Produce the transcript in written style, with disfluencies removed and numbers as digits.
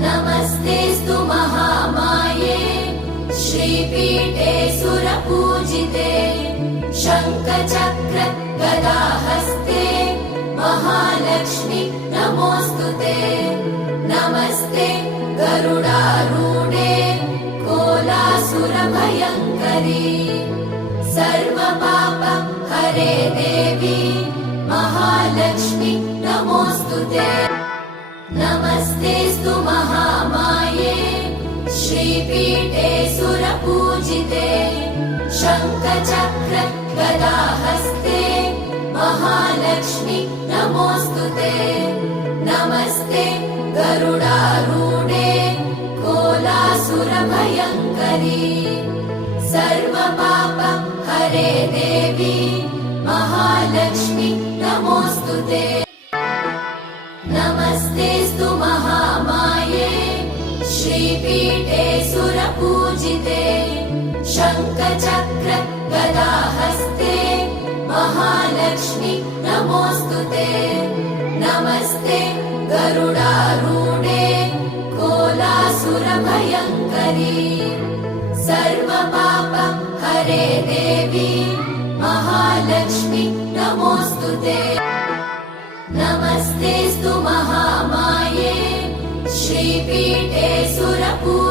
नमस्तेऽस्तु महामाये श्रीपीठे सुरपूजिते शङ्खचक्र गदाहस्ते महालक्ष्मी नमोऽस्तुते। नमस्ते गरुडारूढे कोलासुरभयङ्करी सर्वपाप हरे देवी महालक्ष्मी नमोऽस्तुते। नमस्तेऽस्तु महामाये श्रीपीठे सुरपूजिते शङ्खचक्र गदाहस्ते महालक्ष्मी नमोऽस्तुते। नमस्ते गरुडारूढे कोलासुरभयङ्करी सर्वपाप हरे देवी महालक्ष्मी नमोऽस्तुते। नमस्तेऽस्तु महामाये श्रीपीठे सुरपूजिते शङ्खचक्र गदाहस्ते महालक्ष्मी नमोऽस्तुते। नमस्ते गरुडारूढे कोलासुरभयङ्करी सर्वपाप हरे देवी महालक्ष्मी नमोऽस्तुते। नमस्तेऽस्तु महामाये श्रीपीठे सुरपूजिते